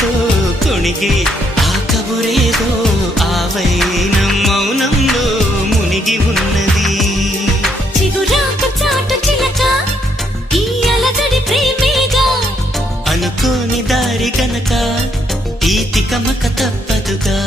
కబురేదో కొణిగి ఆ కబురేదో ఆ మౌనంలో మునిగి ఉన్నది. చిగురాక చాట చిలక ఈ అలజడి ప్రేమేగా. అనుకోని దారి గనక ఈ తికమక తప్పదుగా.